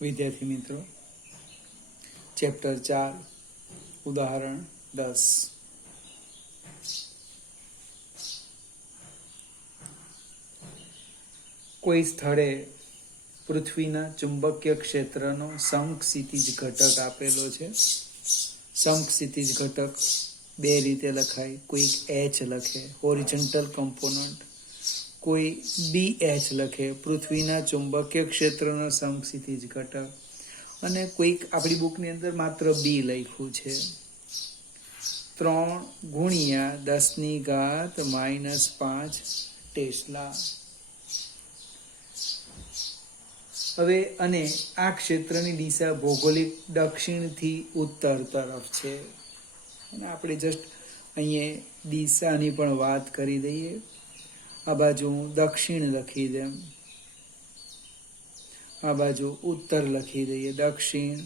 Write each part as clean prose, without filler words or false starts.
વિદ્યાર્થી મિત્રો, ચેપ્ટર 4 ઉદાહરણ 10. કોઈ સ્થળે પૃથ્વીના ચુંબકીય ક્ષેત્રનો સમક્ષિતિજ ઘટક આપેલો છે. સમક્ષિતિજ ઘટક બે રીતે લખાય. કોઈક એચ લખે હોરિઝોન્ટલ કમ્પોનન્ટ, કોઈ BH લખે પૃથ્વીના ચુંબકીય ક્ષેત્રનો સમક્ષિતિજ ઘટક, અને કોઈક આપણી બુકની અંદર માત્ર B લખ્યું છે. 3 × 10⁻⁻5 ટેસ્લા. હવે અને આ ક્ષેત્રની દિશા ભૌગોલિક દક્ષિણથી ઉત્તર તરફ છે. અને આપણે જસ્ટ અહીંયા દિશાની પણ વાત કરી દઈએ. આ બાજુ દક્ષિણ લખી દે, આ બાજુ ઉત્તર લખી દઈએ. દક્ષિણ,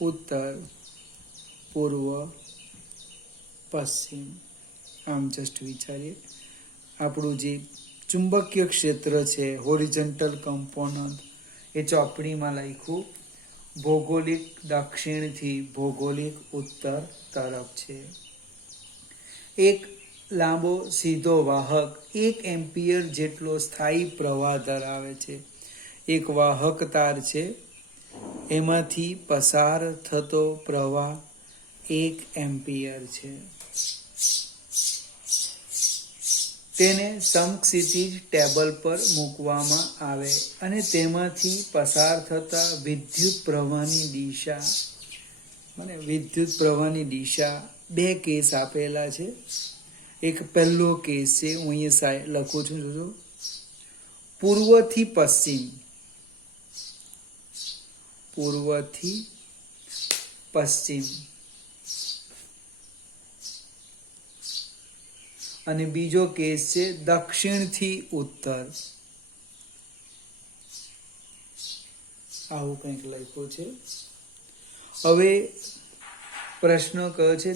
ઉત્તર, પૂર્વ, પશ્ચિમ. આમ જસ્ટ વિચારીએ. આપણું જે ચુંબકીય ક્ષેત્ર છે, હોરિઝોન્ટલ કમ્પોનન્ટ, એ ચોપડીમાં લખ્યું ભૌગોલિક દક્ષિણથી ભૌગોલિક ઉત્તર તરફ છે. એક લાંબો સીધો વાહક 1 એમ્પિયર જેટલો સ્થાયી પ્રવાહ ધરાવે છે. એક વાહક તાર છે, એમાંથી પસાર થતો પ્રવાહ 1 એમ્પિયર છે. તેને સમક્ષિતિજ ટેબલ પર મૂકવામાં આવે અને તેમાંથી પસાર થતા વિદ્યુત પ્રવાહની દિશા બે કેસ આપેલા છે. એક પહેલો કેસ છે, હું અહીંયા લખું છું, જોજો, પૂર્વથી પશ્ચિમ, પૂર્વથી પશ્ચિમ, અને બીજો કેસ છે દક્ષિણથી ઉત્તર. આવું કંઈક લખ્યું છે. હવે પ્રશ્ન કયો છે?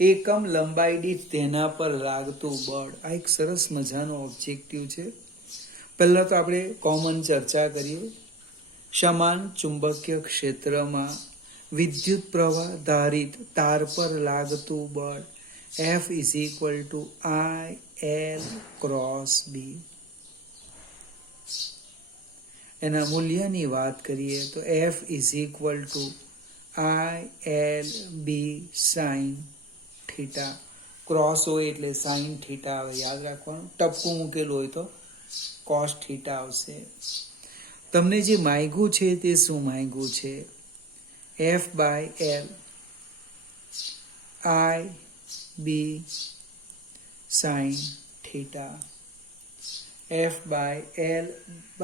એકમ લંબાઈ દીઠ તેના પર લાગતું બળ. આ એક સરસ મજાનો ઓબ્જેક્ટિવ છે. પહેલા તો આપણે કોમન ચર્ચા કરીએ. સમાન ચુંબકીય ક્ષેત્રમાં વિદ્યુત પ્રવાહ ધારિત તાર પર લાગતું બળ F = I L × B. એના મૂલ્યની વાત કરીએ તો F = I L B sin θ. Cross હોય એટલે sin θ આવે, યાદ રાખવાનું. ટપકું મૂકેલું હોય તો cos θ આવશે. તમને જે માંગ્યું છે તે શું માંગ્યું છે? F/L I B sin θ. F/L =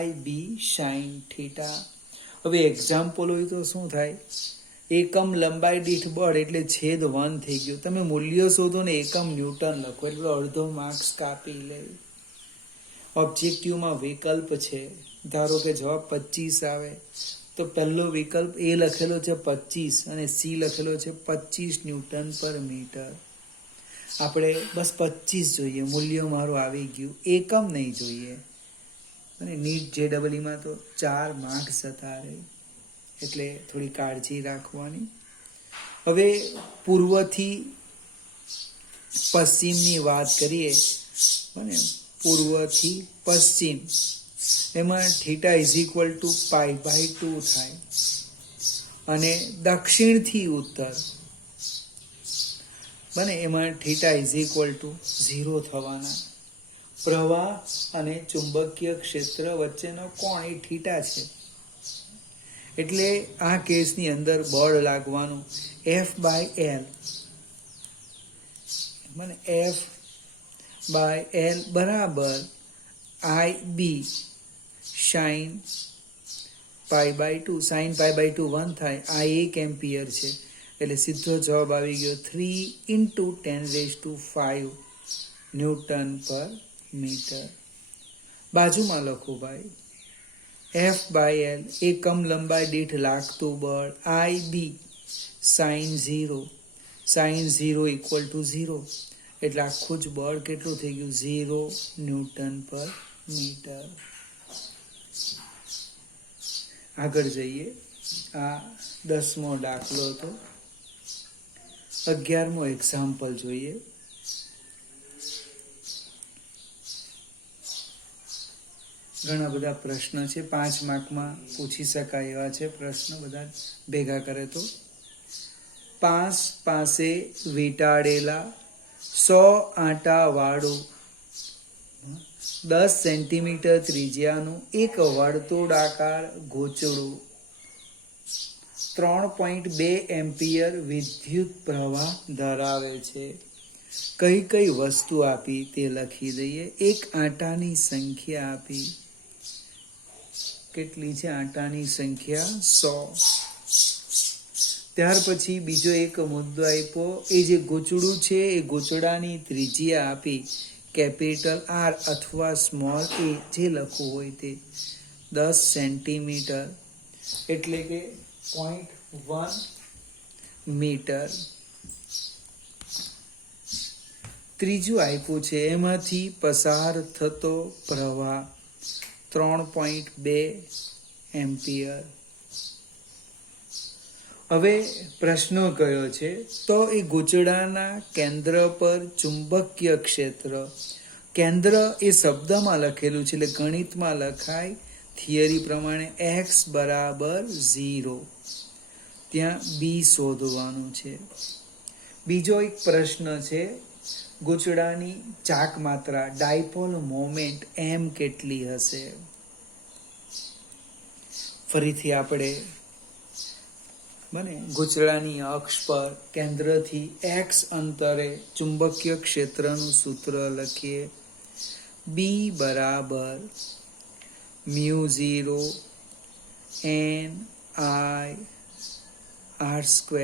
I B sin θ. હવે એક્ઝામ્પલ હોય તો શું થાય? એકમ લંબાઈ દીઠ બળ એટલે છેદ 1 થઈ ગયું. તમે મૂલ્ય શોધો ને એકમ ન્યૂટન લખો એટલે અડધો માર્ક્સ કાપી લે. ઓબ્જેક્ટિવમાં વિકલ્પ છે. ધારો કે જવાબ 25 આવે તો પહેલો વિકલ્પ એ લખેલો છે 25 અને સી લખેલો છે 25 ન્યૂટન પર મીટર. આપણે બસ 25 જોઈએ, મૂલ્ય મારું આવી ગયું, એકમ નહીં જોઈએ. અને નીટ JEE તો 4 માર્ક્સ જતા રહે, એટલે થોડી કાળજી રાખવાની. હવે પૂર્વથી પશ્ચિમની વાત કરીએ, અને પૂર્વથી પશ્ચિમ, એમાં θ = π/2 થાય. અને દક્ષિણથી ઉત્તર બને એમાં θ = 0 થવાના. પ્રવાહ અને ચુંબકીય ક્ષેત્ર વચ્ચેનો કોણ એ θ છે. એટલે આ કેસની અંદર બળ લાગવાનું F/L = I B sin π/2. sin π/2 1 થાય. આ 1 એમ્પિયર છે એટલે સીધો જવાબ આવી ગયો 3 × 10⁵ ન્યૂટન પર મીટર. બાજુમાં લખો ભાઈ, F/L એકમ લંબાઈ દીઠ લાગતું બળ I B sin 0 = 0 એટલે આખું જ બળ કેટલું થઈ ગયું? 0 ન્યૂટન પર મીટર. આગળ જઈએ. આ 10મો દાખલો હતો. 11મો એક્ઝામ્પલ જોઈએ. ઘણા બધા પ્રશ્ન છે, 5 માર્કમાં પૂછી શકાય એવા છે પ્રશ્ન, બધા ભેગા કરે તો. પાંસ પાસે વીંટાળેલા 100 આટા વાળું 10 સેન્ટીમીટર ત્રિજ્યાનું એક વર્તુળાકાર ગોચડું 3.2 એમ્પિયર વિદ્યુત પ્રવાહ ધરાવે છે. કઈ કઈ વસ્તુ આપી તે લખી દઈએ. એક આટાની સંખ્યા આપી. કેટલી છે આટાની સંખ્યા? 100. ત્યાર પછી બીજો એક મુદ્દો આપ્યો. એ જે ગોચડું છે એ ગોચડાની ત્રિજ્યા આપી, કેપિટલ R અથવા સ્મોલ a, જે લખવું હોય તે, 10 સેન્ટીમીટર એટલે કે 0.1 મીટર. ત્રીજું આપ્યું છે, એમાંથી પસાર થતો પ્રવાહ 3.2 એમ્પિયર. હવે પ્રશ્નો કયો છે? તો એ ગોચડાના કેન્દ્ર પર ચુંબકીય ક્ષેત્ર, કેન્દ્ર એ શબ્દમાં લખેલું છે એટલે ગણિતમાં લખાય થિયરી પ્રમાણે x બરાબર 0. ત્યાં b શોધવાનું છે. બીજો એક પ્રશ્ન છે, ગોચડાની ચાક માત્રા, ડાયપોલ મોમેન્ટ m કેટલી હશે? ફરીથી આપણે ગોચડાની અક્ષ પર કેન્દ્રથી x અંતરે ચુંબકીય ક્ષેત્રનું સૂત્ર લખીએ. B બરાબર μ0 n I r²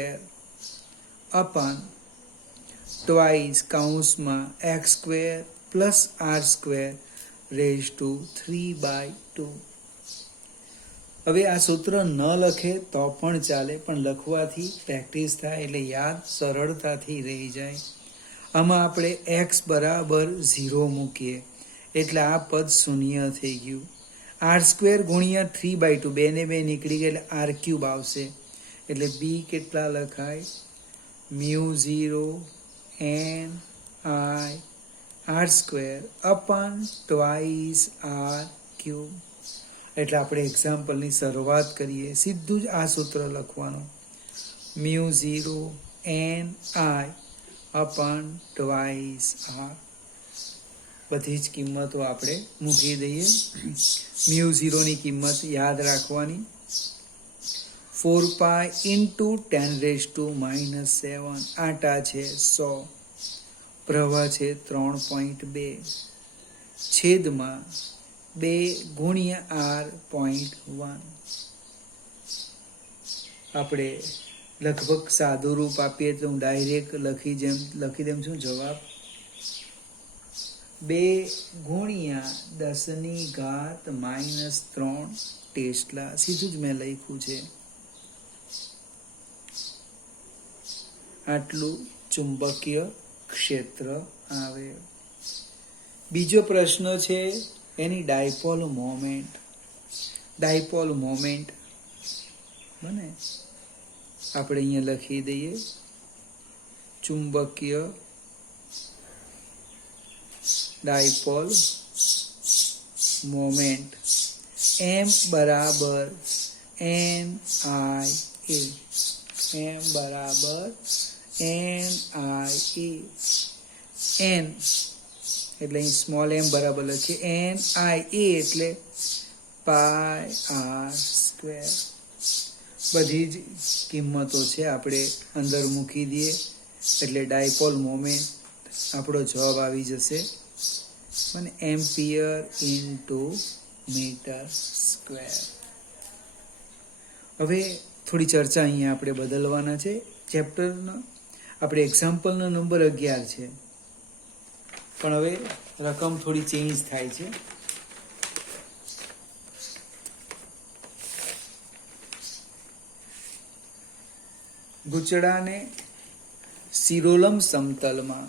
અપન ટ્વાઇસ કૌંસમાં x² plus r² rays two 3/2. હવે આ સૂત્ર ન લખે તો પણ ચાલે, પણ લખવાથી પ્રેક્ટિસ થાય એટલે યાદ સરળતાથી રહી જાય. આમાં આપણે x બરાબર 0 મૂકીએ એટલે આ પદ શૂન્ય થઈ ગયું. r² ગુણ્યા 3/2, 2 ને 2 નીકળી ગયા એટલે r³ આવશે. એટલે b કેટલા લખાય? μ0 n I r² અપન twice r³. એટલે આપણે એક્ઝામ્પલની શરૂઆત કરીએ. સીધું જ આ સૂત્ર લખવાનું, μ0 n I અપન ટ્વાઇસ r. બધી જ કિંમતો આપણે મૂકી દઈએ. μ0 ની કિંમત યાદ રાખવાની, 4π × 10⁻⁷. આટા છે 100, પ્રવાહ છે 3.2, છેદમાં 2 ગુણ્યા r.1. આપણે લગભગ સાદું રૂપ આપીએ તો હું ડાયરેક્ટ લખી દેમ છું જવાબ. 2 ગુણ્યા 10⁻³ ટેસ્લા. સીધું જ મેં લખ્યું છે. આટલું ચુંબકીય ક્ષેત્ર આવે. બીજો પ્રશ્ન છે એની ડાયપોલ મોમેન્ટ. ડાયપોલ મોમેન્ટ બને આપણે અહીંયા લખી દઈએ, ચુંબકીય ડાયપોલ મોમેન્ટ m બરાબર n I a. m બરાબર n I a. n એટલે અહીં સ્મોલ m બરાબર લખીએ, n I a એટલે πr². બધી જ કિંમતો છે આપણે અંદર મૂકી દઈએ એટલે ડાયપોલ મોમેન્ટ આપણો જવાબ આવી જશે. અને એમ્પિયર ઇન્ટુ મીટર સ્ક્વેર. હવે થોડી ચર્ચા અહીંયા આપણે બદલવાના છે. ચેપ્ટરનો આપણે એક્ઝામ્પલનો નંબર 11 છે, પણ હવે રકમ થોડી ચેન્જ થાય છે. ગૂંચળાને શિરોલંબ સમતલમાં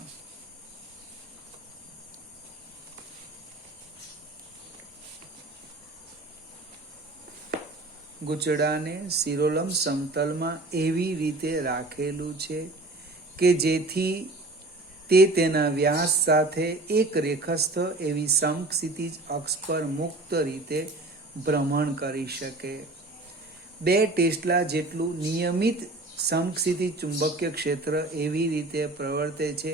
ગૂંચળાને શિરોલંબ સમતલમાં એવી રીતે રાખેલું છે કે જેથી તે તેના વ્યાસ સાથે એક રેખસ્થ એવી સમક્ષિતિજ અક્ષ પર મુક્ત રીતે ભ્રમણ કરી શકે. 2 ટેસ્લા જેટલું નિયમિત સમક્ષિતિજ ચુંબકીય ક્ષેત્ર એવી રીતે પ્રવર્તે છે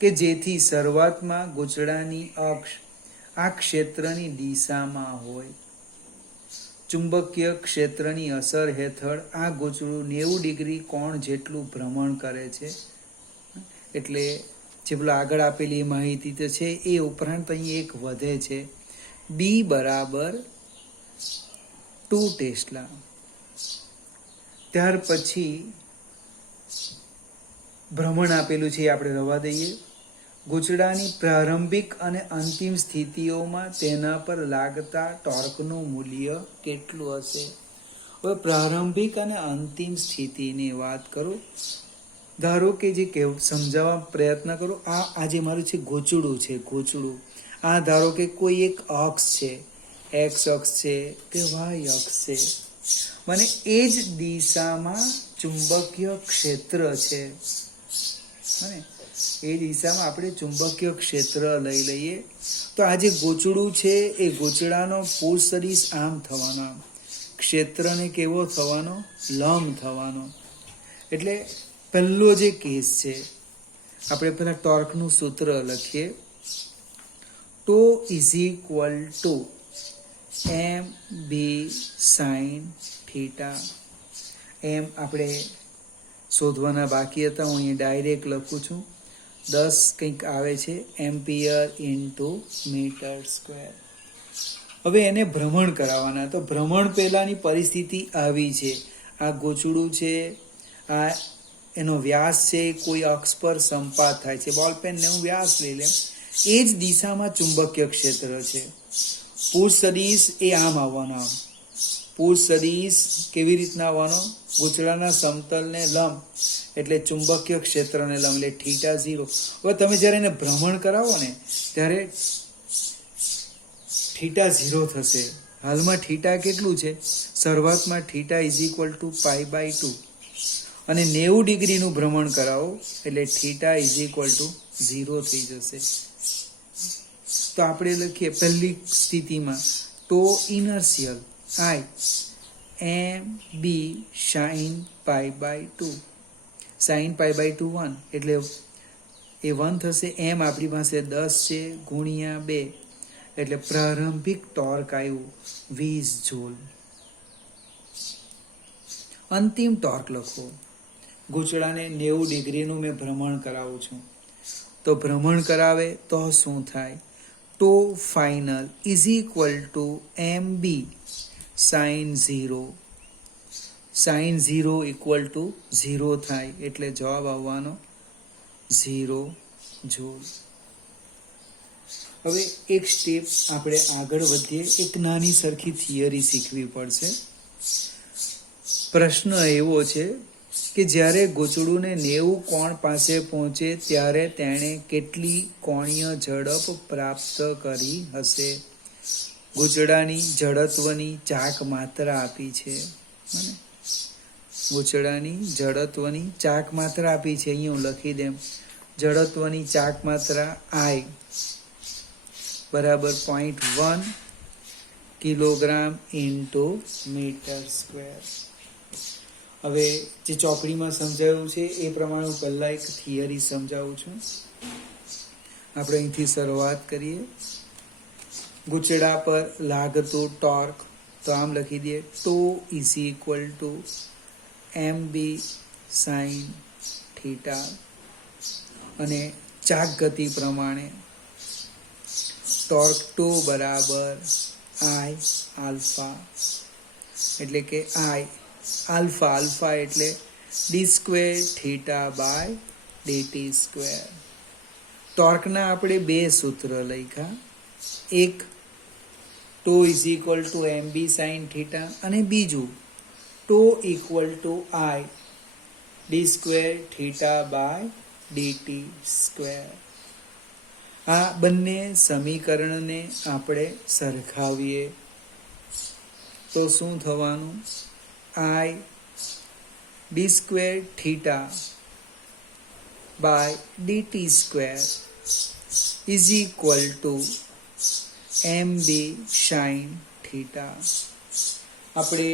કે જેથી શરૂઆતમાં ગૂંચળાની અક્ષ આ ક્ષેત્રની દિશામાં હોય. ચુંબકીય ક્ષેત્રની અસર હેઠળ આ ગૂંચળું 90 ડિગ્રી કોણ જેટલું ભ્રમણ કરે છે. એટલે જે પેલો આગળ આપેલી માહિતી તો છે એ ઉપરાંત અહીં એક વધે છે, બી બરાબર 2 ટેસ્લા. ત્યાર પછી ભ્રમણ આપેલું છે એ આપણે રવા દઈએ. ગૂંચળાની પ્રારંભિક અને અંતિમ સ્થિતિઓમાં તેના પર લાગતા ટોર્કનું મૂલ્ય કેટલું હશે? હવે પ્રારંભિક અને અંતિમ સ્થિતિની વાત કરું. ધારો કે જે સમજાવવા પ્રયત્ન કરો, આ જે મારું છે ગૂંચળું છે, ગૂંચળું આ ધારો કે કોઈ એક અક્ષ છે, એક્સ અક્ષ છે કે વાય અક્ષ છે, મને એ જ દિશામાં ચુંબકીય ક્ષેત્ર છે. એ દિશામાં આપણે ચુંબકીય ક્ષેત્ર લઈ લઈએ તો આ જે ગૂંચળું છે એ ગૂંચળાનો પુલ સદિશ આમ થવાનો, ક્ષેત્રને કેવો થવાનો? લંબ થવાનો. એટલે પહેલો જે કેસ છે, આપણે પહેલા ટોર્કનું સૂત્ર લખીએ. Tau is equal to m b sine theta. એમ આપણે શોધવાના બાકી હતા, હું અહીં ડાયરેક્ટ લખું છું. 10 કંઈક આવે છે એમ્પિયર ઇન્ટુ મીટર સ્ક્વેર. હવે એને ભ્રમણ કરાવવાના. તો ભ્રમણ પહેલાની પરિસ્થિતિ આવી છે, આ ગૂંચળું છે, આ એનો વ્યાસ છે, કોઈ અક્ષ પર સંપાત થાય છે, બોલપેનને હું વ્યાસ લઈ લેમ, એ જ દિશામાં ચુંબકીય ક્ષેત્ર છે. પુલ સદિશ એ આમ આવવાનો. પુલ સદિશ કેવી રીતના આવવાનો? ગૂંચળાના સમતલને લંબ એટલે ચુંબકીય ક્ષેત્રને લંબ એટલે થીટા 0. હવે તમે જ્યારે એને ભ્રમણ કરાવો ને ત્યારે થીટા 0 થશે. હાલમાં થીટા કેટલું છે? શરૂઆતમાં થીટા ઇઝ ઇક્વલ ટુ π/2 અને 90 ડિગ્રીનું ભ્રમણ કરાવો એટલે થીટા ઇઝ ઇક્વલ ટુ 0 થઈ જશે. તો આપણે લખીએ પહેલી સ્થિતિમાં ટો ઇનર્શિયલ આઈ એમ બી સાઇન π/2, સાઇન π/2 1 એટલે એ 1 થશે. એમ આપણી પાસે 10 છે ગુણ્યા 2 એટલે પ્રારંભિક ટોર્ક આવ્યું 20 જૂલ. અંતિમ ટોર્ક લખો. ગૂંચળાને 90 ડિગ્રીનું મેં ભ્રમણ કરાવું છું, તો ભ્રમણ કરાવે તો શું થાય? Tau final is equal to m b sine 0. Sine 0 equal to 0 થાય એટલે જવાબ આવવાનો 0 જૂલ. હવે એક સ્ટેપ આપણે આગળ વધીએ. એક નાની સરખી થિયરી શીખવી પડશે. પ્રશ્ન એવો છે કે જ્યારે ગૂંચળુંને 90 કોણ પાસે પહોંચે ત્યારે તેણે કેટલી કોણીય ઝડપ પ્રાપ્ત કરી હશે? ગૂંચળાની જડત્વની ચાક માત્રા આપી છે. ગૂંચળાની જડત્વની ચાક માત્રા આપી છે, અહીં હું લખી દેમ. જડત્વની ચાક માત્રા આઈ બરાબર 0.1 કિલોગ્રામ ઇન્ટુ મીટર સ્ક્વેર. હવે જે ચોપડીમાં સમજાવ્યું છે એ પ્રમાણે હું પહેલાં એક થિયરી સમજાવું છું. આપણે અહીંથી શરૂઆત કરીએ. ગૂંચળા પર લાગતું ટોર્ક તો આમ લખી દઈએ, tau is equal to m b sine theta અને ચાક ગતિ પ્રમાણે ટોર્ક ટો બરાબર આઈ આલ્ફા એટલે કે આઈ આલ્ફા, આલ્ફા એટલે d square theta by d t square. ટોર્કના આપણે 2 સૂત્ર લખ્યા, એક tau is equal to m b sine theta અને બીજું tau equal to I d square theta by d t square. આ બંને સમીકરણને આપણે સરખાવીએ તો શું થવાનું? I d square theta by dt square is equal to mb sin theta. આપણે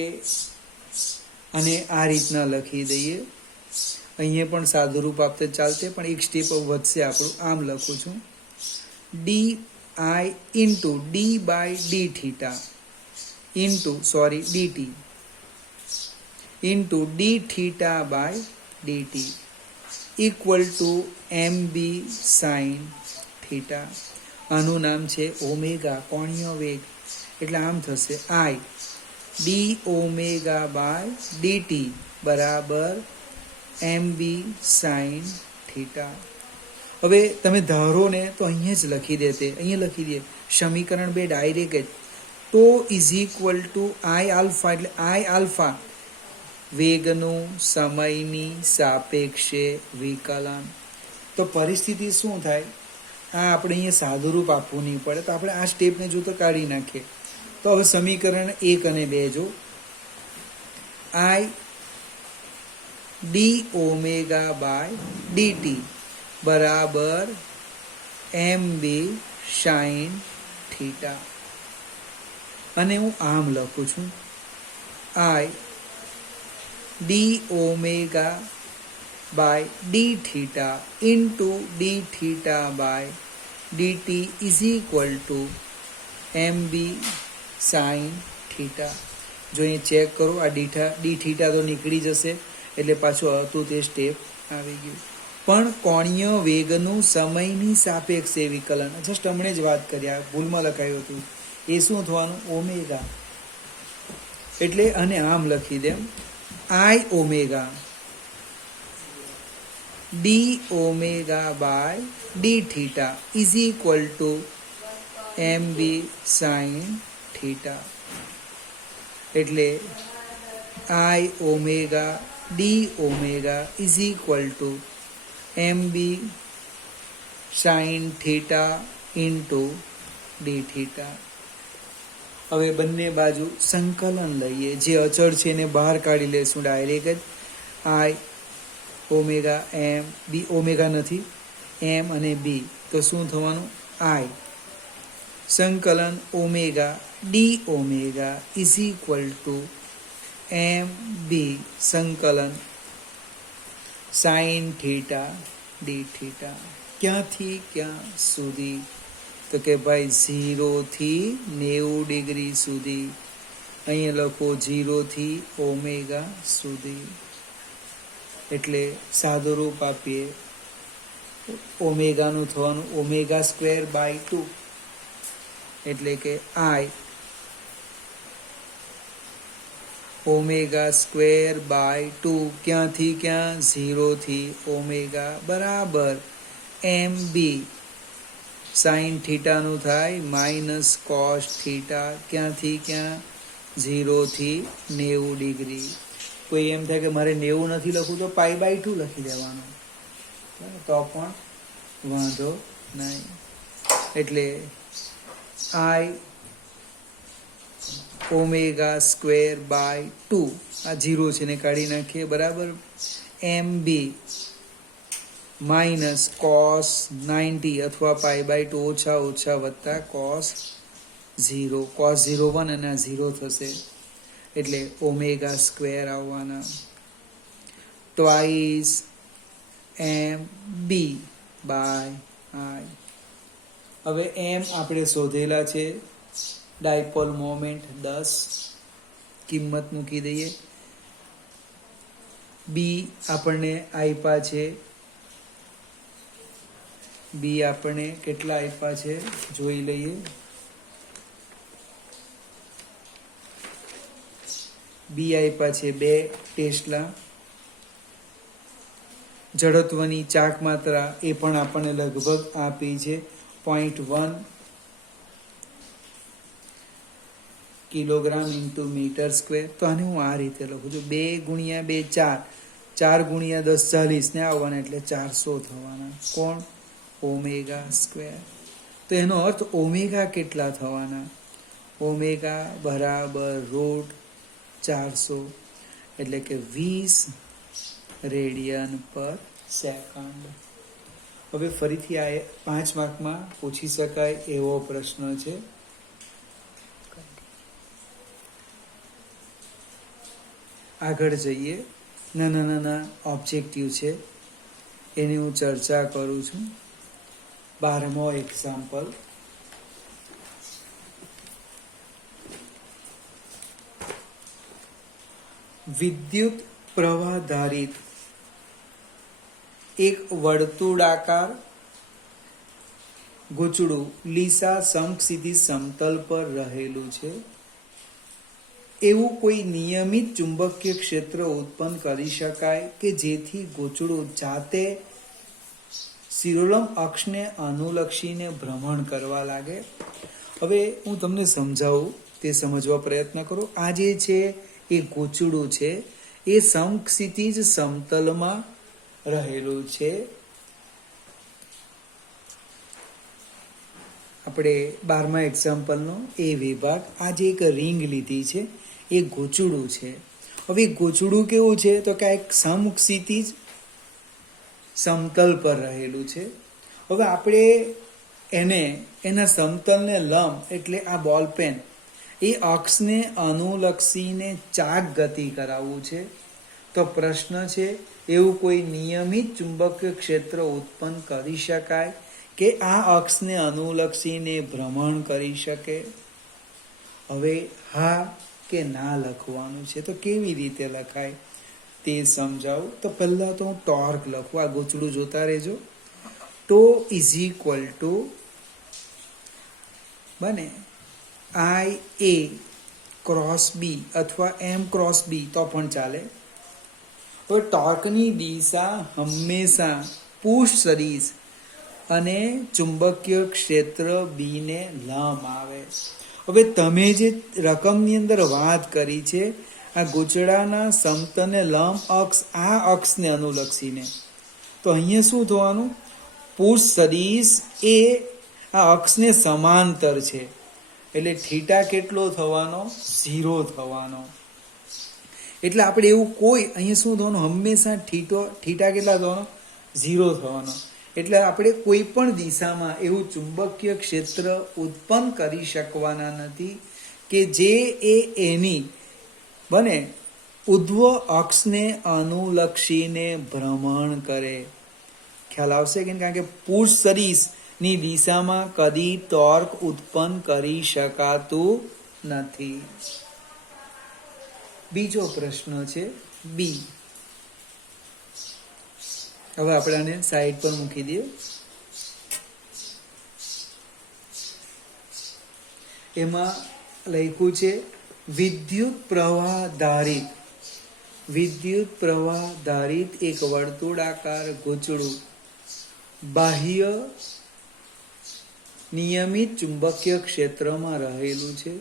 આને આ રીતના લખી દઈએ. અહીંયા પણ સાદું રૂપ આપતે ચાલશે, પણ એક સ્ટેપ વધશે આપણું. આમ લખું છું, di into D by D theta into dt into D theta by dt equal to mb sin theta. આનું નામ છે ઓમેગા, કોણીય વેગ. એટલે આમ થશે I D omega by dt બરાબર mb sin થીટા. હવે તમે ધારો ને તો અહીંયા જ લખી દેતે, અહીંયા લખી દે સમીકરણ 2 ડાયરેક્ટ જ. તો is equal two I alpha, એટલે I આલ્ફા વેગનું સમયની સાપેક્ષે વિકલન. તો પરિસ્થિતિ શું થાય? આ આપણે અહીંયા સાદું રૂપ આપવું નહીં પડે, તો આપણે આ સ્ટેપને જો તો કાઢી નાખીએ. તો હવે સમીકરણ 1 અને 2 જો, I D omega by dt બરાબર mb sin થીટા. અને હું આમ લખું છું, I D omega by D theta into D theta by dt is equal to mb sin theta. જો અહીં ચેક કરો, આ ડી થીટા તો નીકળી જશે, એટલે પાછું હતું તે સ્ટેપ આવી ગયું. પણ કોણીય વેગનું સમયની સાપેક્ષે વિકલન, જસ્ટ હમણે જ વાત કરી, આ ભૂલમાં લખાયું હતું. એ શું થવાનું? ઓમેગા. એટલે અને આમ લખી દે, I omega D omega by D theta is equal to mb sin theta. એટલે I omega D omega is equal to mb sin theta into D theta. હવે બંને બાજુ સંકલન લઈએ, જે અચળ છે એને બહાર કાઢી લઈશું ડાયરેક્ટ જ. I omega m B, omega નથી, m અને b, તો શું થવાનું? I સંકલન omega D omega is equal to mb સંકલન sin થીટા ડી થીટા. ક્યાંથી ક્યાં સુધી? તો કે ભાઈ 0 થી 90 ડિગ્રી સુધી. અહીંયા લખો 0 થી ઓમેગા સુધી. એટલે સાદું રૂપ આપીએ, ઓમેગાનું થવાનું ઓમેગા સ્ક્વેર બાય 2. એટલે કે I ઓમેગા સ્ક્વેર બાય 2 ક્યાંથી ક્યાં? 0 થી ઓમેગા બરાબર mb સાઇન થીટાનું થાય માઇનસ કોસ થીટા. ક્યાંથી ક્યાં? 0 થી 90 ડિગ્રી. કોઈ એમ થાય કે મારે 90 નથી લખવું, તો પાઈ બાય 2 લખી દેવાનું, તો પણ વાંધો નહીં. એટલે I ઓમેગા સ્ક્વેર બાય 2, આ 0 છે ને કાઢી નાખીએ, બરાબર mb માઇનસ કોસ 90 અથવા પાઈ બાય 2 ઓછા ઓછા વત્તા કોસ 0. કોસ 0 1 અને આ 0 થશે, એટલે ઓમેગા સ્ક્વેર આવવાના. Twice mb by I. હવે m આપણે શોધેલા છે, ડાયપોલ મોમેન્ટ 10, કિંમત મૂકી દઈએ. b આપણને આપ્યા છે, b આપણને કેટલા આપ્યા છે જોઈ લઈએ. b આપ્યા છે 2 ટેસ્લા. જડત્વની ચાક માત્રા એ પણ આપણને લગભગ આપી છે 0.1 કિલોગ્રામ ઇન્ટુ મીટર સ્ક્વેર. તો આને હું આ રીતે લખું છું, 2 ગુણ્યા 2 4, 4 ગુણ્યા 10 40 ને આવવાના, એટલે 400 થવાના. કોણ? Omega square. તો એનો અર્થ ઓમેગા કેટલા થવાના? ઓમેગા બરાબર √400 એટલે કે 20 રેડિયન પર સેકન્ડ. હવે ફરીથી આ 5 માર્કમાં પૂછી શકાય એવો પ્રશ્ન છે. આગળ જઈએ. નાના ઓબ્જેક્ટિવ છે એની હું ચર્ચા કરું છું. 12મો એક્ઝામ્પલ. વિદ્યુત પ્રવાહ ધારિત એક વર્તુળાકાર ગૂંચળું લીસા સમક્ષિતિજ સમતલ પર રહેલું છે. એવું કોઈ નિયમિત ચુંબકીય ક્ષેત્ર ઉત્પન્ન કરી શકાય કે જેથી ગૂંચળું જાતે શિરોલંબ અક્ષને અનુલક્ષીને ભ્રમણ કરવા લાગે. હવે હું તમને સમજાવું, તે સમજવા પ્રયત્ન કરો. આ જે છે એ ગૂંચળું છે એ સમક્ષિતિજ સમતલમાં રહેલું છે. આપણે 12મા એક્ઝામ્પલનો એ વિભાગ. આ જે એક રિંગ લીધી છે એ ગૂંચળું છે. હવે ગૂંચળું કેવું છે તો કે એક સમક્ષિતિજ સમતલ પર રહેલું છે. હવે આપણે એના સમતલને લંબ એટલે આ બોલપેન એ અક્ષને અનુલક્ષીને ચાક ગતિ કરાવવું છે. તો પ્રશ્ન છે, એવું કોઈ નિયમિત ચુંબકીય ક્ષેત્ર ઉત્પન્ન કરી શકાય કે આ અક્ષને અનુલક્ષીને ભ્રમણ કરી શકે? હવે હા કે ના લખવાનું છે. તો કેવી રીતે લખાય તે સમજાવું. તો પહેલા તો હું ટોર્ક લખું. આ ગૂંચળું જોતા રહેજો. ટો ઇઝ ઇક્વલ ટુ બને IA ક્રોસ બી અથવા M ક્રોસ બી તો પણ ચાલે. તો ટોર્કની દિશા હંમેશા પુશ સદિશ અને ચુંબકીય ક્ષેત્ર બી ને લંબ આવે. હવે તમે જે રકમની અંદર વાત કરી છે આ ગૂંચળાના સમતલને લંબ અક્ષ, આ અક્ષને અનુલક્ષીને, તો અહીંયા શું થવાનું? પુશ સદિશ એ આ અક્ષને સમાંતર છે એટલે થીટા કેટલો થવાનો? 0 થવાનો. એટલે આપણે એવું કોઈ અહીંયા શું થવાનું? હંમેશા થીટા કેટલા થવાનો? 0 થવાનો. એટલે આપણે કોઈ પણ દિશામાં એવું ચુંબકીય ક્ષેત્ર ઉત્પન્ન કરી શકવાના નથી કે જે એની બને ઉધ્વ અક્ષને અનુલક્ષીને ભ્રમણ કરે. ખ્યાલ આવશે કે? કારણ કે પુશ સદિશ ની દિશામાં કદી ટોર્ક ઉત્પન્ન કરી શકાતું નથી. બીજો પ્રશ્ન છે બી. હવે આપણે આને સાઈડ પર મૂકી દઈએ. એમાં લખ્યું છે વિદ્યુત પ્રવાહ ધારિત એક વર્તુળાકાર ગૂંચળું બાહ્ય નિયમિત ચુંબકીય ક્ષેત્રમાં રહેલું છે.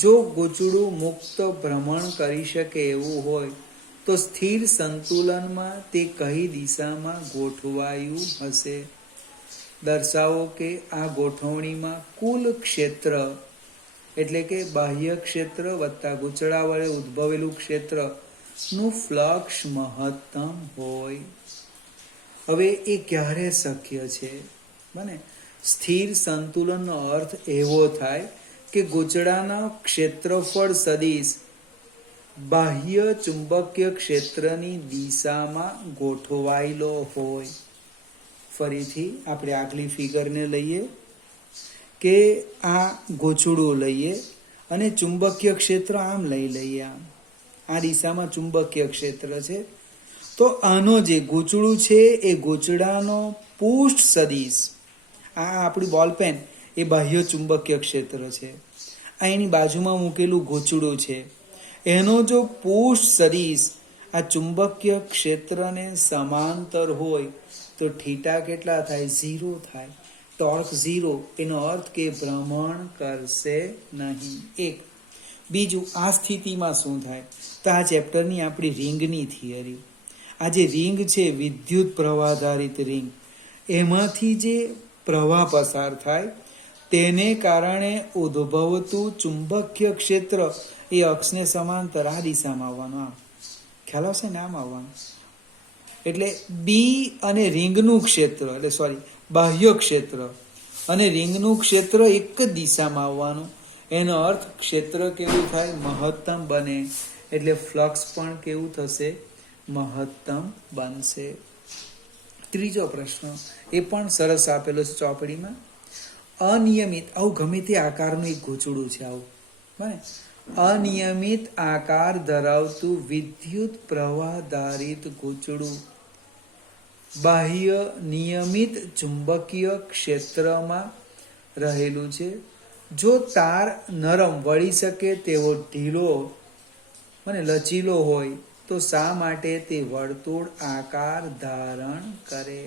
જો ગૂંચળું મુક્ત ભ્રમણ કરી શકે એવું હોય તો સ્થિર સંતુલનમાં તે કઈ દિશામાં ગોઠવાયું હશે? દર્શાવો કે આ ગોઠવણીમાં કુલ ક્ષેત્ર એટલે કે બાહ્ય ક્ષેત્ર વત્તા ગૂંચળા વડે ઉદ્ભવેલું ક્ષેત્ર નું ફ્લક્સ મહત્તમ હોય. હવે એ ક્યારે શક્ય છે? બને સ્થિર સંતુલનનો અર્થ એવો થાય કે ગૂંચળાના ક્ષેત્રફળ સદિશ બાહ્ય ચુંબકીય ક્ષેત્રની દિશામાં ગોઠવાયેલો હોય. ફરીથી આપણે આગલી ફિગરને લઈએ કે આ ગૂંચળું લઈએ અને ચુંબકીય ક્ષેત્ર આમ લઈ લઈએ. આ દિશામાં ચુંબકીય ક્ષેત્ર છે. તો આનો જે ગૂંચળું છે એ ગૂંચળાનો પૃષ્ઠ સદિશ, આ આપણી બોલપેન એ બાહ્ય ચુંબકીય ક્ષેત્ર છે. આ એની બાજુમાં મૂકેલું ગૂંચળું છે. એનો જો પૃષ્ઠ સદિશ આ ચુંબકીય ક્ષેત્રને સમાંતર હોય તો થીટા કેટલા થાય? 0 થાય. ટોર્ક 0. એનો અર્થ કે ભ્રમણ કરશે નહીં. એક. બીજું, આ સ્થિતિમાં શું થાય? તો આ ચેપ્ટરની આપણી રિંગની થિયરી. આ જે રિંગ છે વિદ્યુત પ્રવાહ ધારિત રિંગ, એમાંથી જે પ્રવાહ પસાર થાય તેને કારણે ઉદ્ભવતું ચુંબકીય ક્ષેત્ર એ અક્ષને સમાંતર આ દિશામાં આવવાનું. આમ ખ્યાલ આવશે ને, આમ આવવાનું. એટલે બી અને રિંગનું ક્ષેત્ર, એટલે સોરી બાહ્ય ક્ષેત્ર અને રિંગનું ક્ષેત્ર એક જ દિશામાં આવવાનું. એનો અર્થ ક્ષેત્ર કેવું થાય? મહત્તમ બને. એટલે ફ્લક્સ પણ કેવું થશે? મહત્તમ બનશે. ત્રીજો પ્રશ્ન એ પણ સરસ આપેલો છે ચોપડીમાં. અનિયમિત, આવું ગમે તે આકારનું એક ગૂંચળું છે, આવું બને અનિયમિત આકાર ધરાવતું વિદ્યુત પ્રવાહધારિત ગૂંચળું બાહ્ય નિયમિત ચુંબકીય ક્ષેત્રમાં રહેલું છે. જો તાર નરમ, વળી શકે તેવો ઢીલો અને લચીલો હોય તો શા માટે તે વર્તુળ આકાર ધારણ કરે?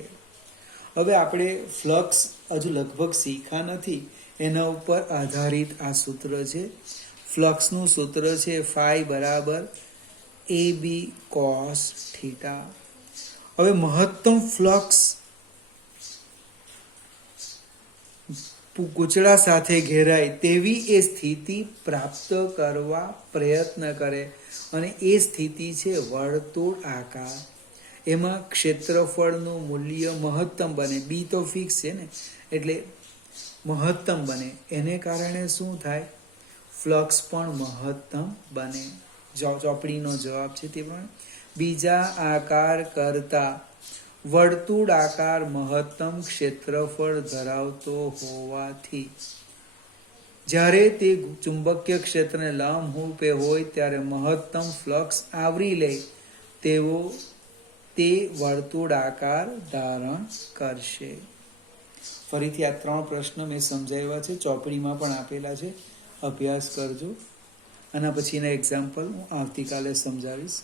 હવે આપણે ફ્લક્સ હજુ લગભગ શીખા નથી, એના ઉપર આધારિત આ સૂત્ર છે. ફ્લક્સનું સૂત્ર છે ફાઈ બરાબર AB cos થીટા. હવે મહત્તમ ફ્લક્સ ગૂંચળા સાથે ઘેરાય તેવી એ સ્થિતિ પ્રાપ્ત કરવા પ્રયત્ન કરે, અને એ સ્થિતિ છે વર્તુળ આકાર. એમાં ક્ષેત્રફળનું મૂલ્ય મહત્તમ બને. બી તો ફિક્સ છે ને, એટલે મહત્તમ બને. એને કારણે શું થાય? ફ્લક્સ પણ મહત્તમ બને. ચોપડીનો જવાબ છે તે પણ બીજા આકાર કરતા વર્તુળ આકાર મહત્તમ ક્ષેત્રફળ ધરાવતો હોવાથી જ્યારે તે ચુંબકીય ક્ષેત્રને લંબરૂપે હોય ત્યારે મહત્તમ ફ્લક્સ આવરી લે તેવો તે વર્તુળ આકાર ધારણ કરશે. ફરીથી આ 3 પ્રશ્ન મેં સમજાવ્યા છે, ચોપડીમાં પણ આપેલા છે, અભ્યાસ કરજો. આના પછીના એક્ઝામ્પલ હું આવતીકાલે સમજાવીશ.